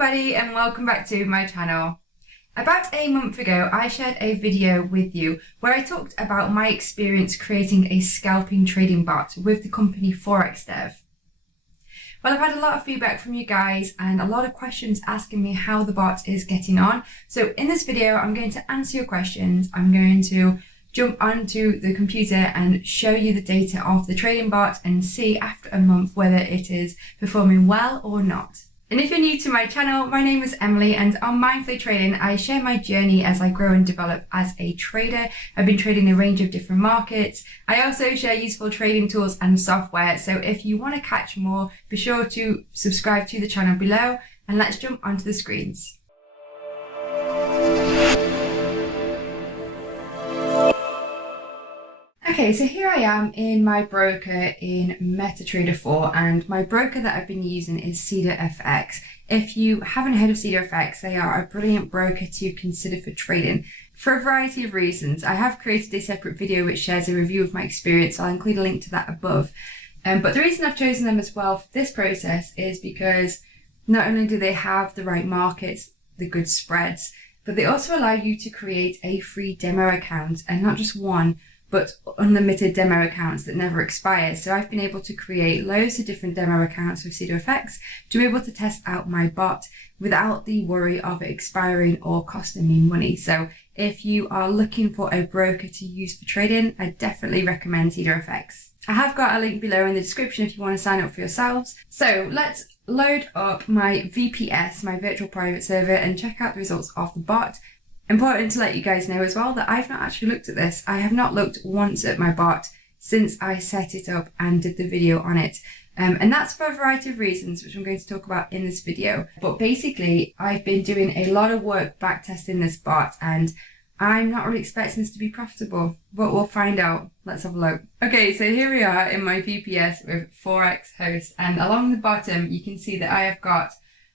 everybody and welcome back to my channel. About a month ago I shared a video with you where I talked about my experience creating a scalping trading bot with the company Forex Dev. Well, I've had a lot of feedback from you guys and a lot of questions asking me how the bot is getting on. So in this video I'm going to answer your questions. I'm going to jump onto the computer and show you the data of the trading bot and see after a month whether it is performing well or not. And if you're new to my channel, my name is Emily and on Mindflow Trading I share my journey as I grow and develop as a trader. I've been trading a range of different markets. I also share useful trading tools and software, so if you want to catch more, be sure to subscribe to the channel below and let's jump onto the screens. Okay, so here I am in my broker in MetaTrader 4 and my broker that I've been using is FX. If you haven't heard of FX, they are a brilliant broker to consider for trading for a variety of reasons. I have created a separate video which shares a review of my experience, so I'll include a link to that above. But the reason I've chosen them as well for this process is because not only do they have the right markets, the good spreads, but they also allow you to create a free demo account, and not just one, but unlimited demo accounts that never expire. So I've been able to create loads of different demo accounts with FX to be able to test out my bot without the worry of it expiring or costing me money. So if you are looking for a broker to use for trading, I definitely recommend FX. I have got a link below in the description if you want to sign up for yourselves. So let's load up my VPS, my virtual private server, and check out the results of the bot. Important to let you guys know as well that I've not actually looked at this. I have not looked once at my bot since I set it up and did the video on it. And that's for a variety of reasons, which I'm going to talk about in this video. But basically, I've been doing a lot of work backtesting this bot and I'm not really expecting this to be profitable, but we'll find out. Let's have a look. Okay, so here we are in my VPS with Forex host, and along the bottom, you can see that I have got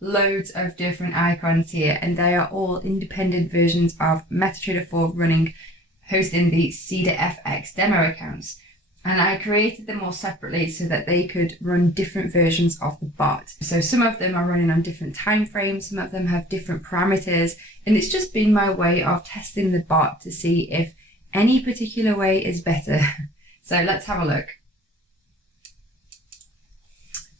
loads of different icons here, and they are all independent versions of MetaTrader 4 running, hosting the FX demo accounts. And I created them all separately so that they could run different versions of the bot. So some of them are running on different time frames, some of them have different parameters, and it's just been my way of testing the bot to see if any particular way is better. So let's have a look.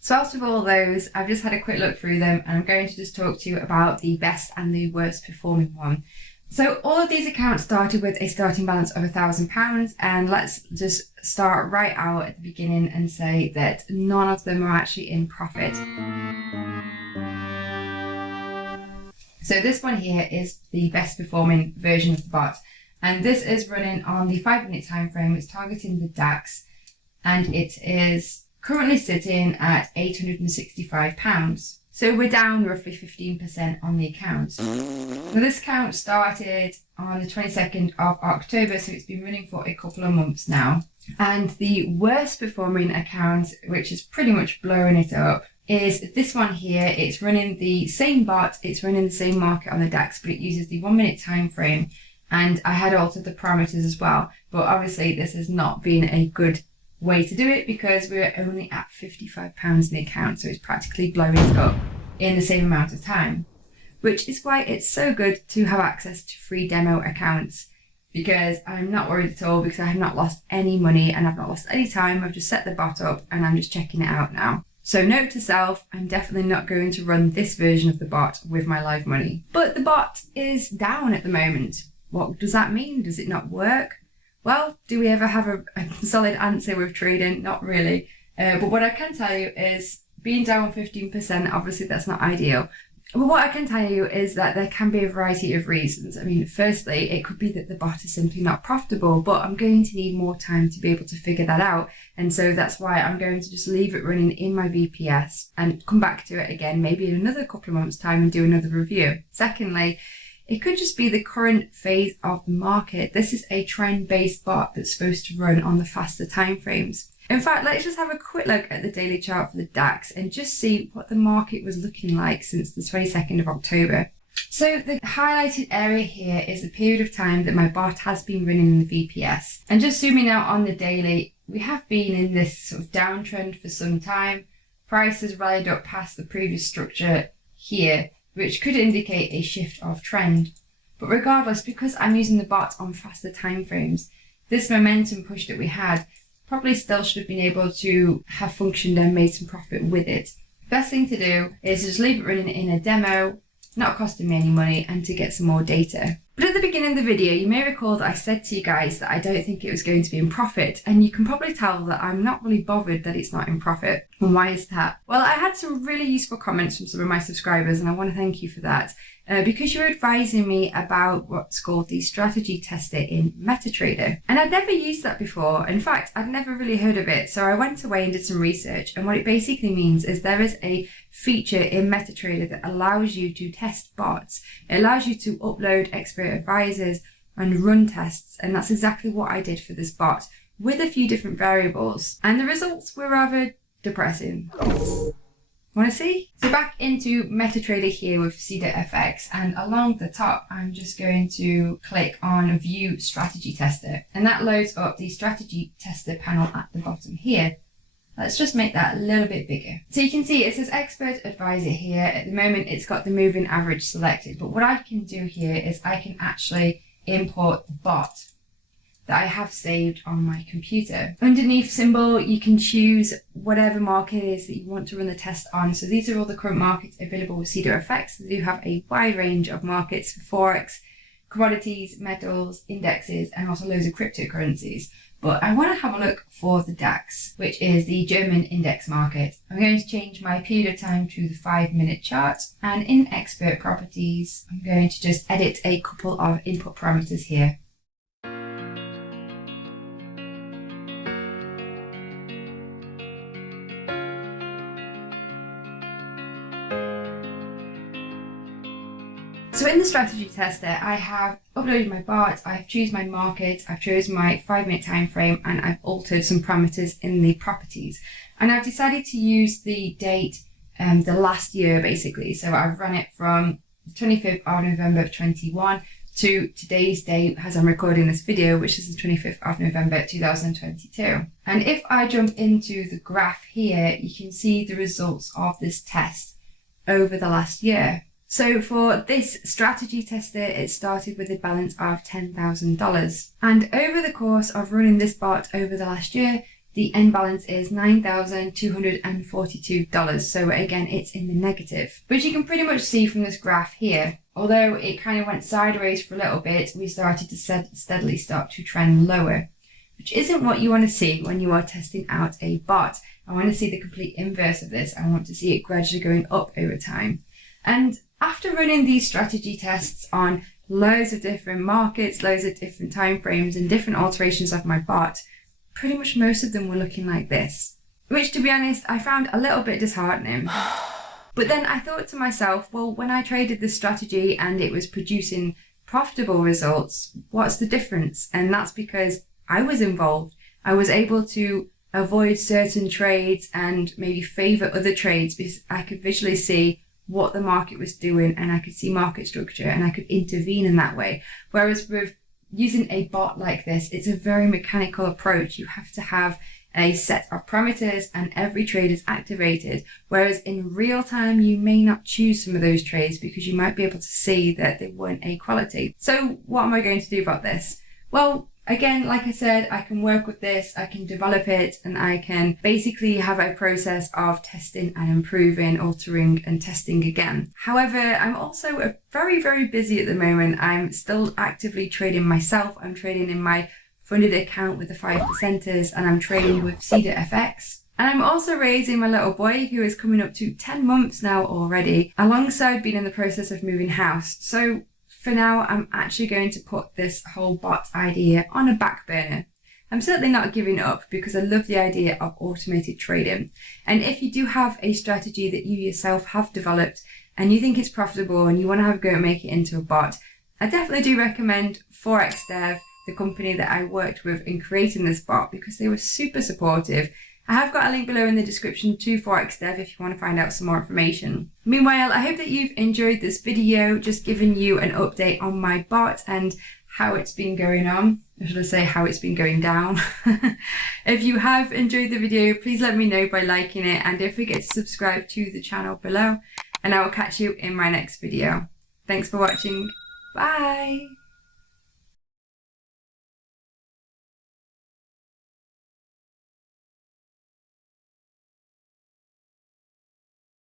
So out of all those, I've just had a quick look through them and I'm going to just talk to you about the best and the worst performing one. So all of these accounts started with a starting balance of £1,000, and let's just start right out at the beginning and say that none of them are actually in profit. So this one here is the best performing version of the bot, and this is running on the 5-minute time frame. It's targeting the DAX and it is currently sitting at £865. So we're down roughly 15% on the account. Now this account started on the 22nd of October, so it's been running for a couple of months now. And the worst performing account, which is pretty much blowing it up, is this one here. It's running the same bot, it's running the same market on the DAX, but it uses the 1-minute time frame. And I had altered the parameters as well, but obviously this has not been a good way to do it because we're only at £55 in the account, so it's practically blowing it up in the same amount of time, which is why it's so good to have access to free demo accounts, because I'm not worried at all because I have not lost any money and I've not lost any time. I've just set the bot up and I'm just checking it out now. So note to self, I'm definitely not going to run this version of the bot with my live money. But the bot is down at the moment. What does that mean? Does it not work? Well, do we ever have a solid answer with trading? Not really. But what I can tell you is being down 15%, obviously that's not ideal. But what I can tell you is that there can be a variety of reasons. I mean, firstly, it could be that the bot is simply not profitable, but I'm going to need more time to be able to figure that out. And so that's why I'm going to just leave it running in my VPS and come back to it again, maybe in another couple of months' time and do another review. Secondly, it could just be the current phase of the market. This is a trend-based bot that's supposed to run on the faster time frames. In fact, let's just have a quick look at the daily chart for the DAX and just see what the market was looking like since the 22nd of October. So the highlighted area here is the period of time that my bot has been running in the VPS. And just zooming out on the daily, we have been in this sort of downtrend for some time. Price has rallied up past the previous structure here, which could indicate a shift of trend. But regardless, because I'm using the bot on faster time frames, this momentum push that we had probably still should have been able to have functioned and made some profit with it. Best thing to do is just leave it running in a demo, not costing me any money, and to get some more data. But at the beginning of the video, you may recall that I said to you guys that I don't think it was going to be in profit, and you can probably tell that I'm not really bothered that it's not in profit. And why is that? Well, I had some really useful comments from some of my subscribers, and I want to thank you for that. Because you're advising me about what's called the strategy tester in MetaTrader. And I'd never used that before. In fact, I'd never really heard of it. So I went away and did some research. And what it basically means is there is a feature in MetaTrader that allows you to test bots. It allows you to upload expert advisors and run tests. And that's exactly what I did for this bot with a few different variables. And the results were rather depressing. Want to see? So back into MetaTrader here with CEDAFX, and along the top I'm just going to click on View Strategy Tester, and that loads up the Strategy Tester panel at the bottom here. Let's just make that a little bit bigger. So you can see it says Expert Advisor here. At the moment it's got the moving average selected, but what I can do here is I can actually import the bot that I have saved on my computer. Underneath symbol, you can choose whatever market it is that you want to run the test on. So these are all the current markets available with CEDAFX. They do have a wide range of markets for Forex, commodities, metals, indexes, and also loads of cryptocurrencies. But I want to have a look for the DAX, which is the German index market. I'm going to change my period of time to the 5-minute chart. And in expert properties, I'm going to just edit a couple of input parameters here. So in the strategy tester, I have uploaded my bot, I've chosen my market, I've chosen my 5-minute time frame, and I've altered some parameters in the properties. And I've decided to use the date, the last year basically. So I've run it from the 25th of November of 21 to today's date as I'm recording this video, which is the 25th of November 2022. And if I jump into the graph here, you can see the results of this test over the last year. So for this strategy tester, it started with a balance of $10,000. And over the course of running this bot over the last year, the end balance is $9,242. So again, it's in the negative, which you can pretty much see from this graph here. Although it kind of went sideways for a little bit, we started to steadily start to trend lower, which isn't what you want to see when you are testing out a bot. I want to see the complete inverse of this. I want to see it gradually going up over time. And after running these strategy tests on loads of different markets, loads of different time frames and different alterations of my bot, pretty much most of them were looking like this, which to be honest, I found a little bit disheartening. But then I thought to myself, well, when I traded this strategy and it was producing profitable results, what's the difference? And that's because I was involved. I was able to avoid certain trades and maybe favor other trades because I could visually see what the market was doing and I could see market structure and I could intervene in that way. Whereas with using a bot like this, it's a very mechanical approach. You have to have a set of parameters and every trade is activated. Whereas in real time, you may not choose some of those trades because you might be able to see that they weren't a quality. So what am I going to do about this? Well, again, like I said, I can work with this, I can develop it, and I can basically have a process of testing and improving, altering and testing again. However, I'm also very, very busy at the moment. I'm still actively trading myself. I'm trading in my funded account with the 5%ers and I'm trading with CEDAFX. And I'm also raising my little boy who is coming up to 10 months now already, alongside being in the process of moving house. So for now, I'm actually going to put this whole bot idea on a back burner. I'm certainly not giving up because I love the idea of automated trading. And if you do have a strategy that you yourself have developed and you think it's profitable and you want to have a go and make it into a bot, I definitely do recommend Forex Dev, the company that I worked with in creating this bot, because they were super supportive. I have got a link below in the description to Forex Dev if you want to find out some more information. Meanwhile, I hope that you've enjoyed this video, just giving you an update on my bot and how it's been going on. Or should I say how it's been going down? If you have enjoyed the video, please let me know by liking it and don't forget to subscribe to the channel below. and I will catch you in my next video. Thanks for watching. Bye.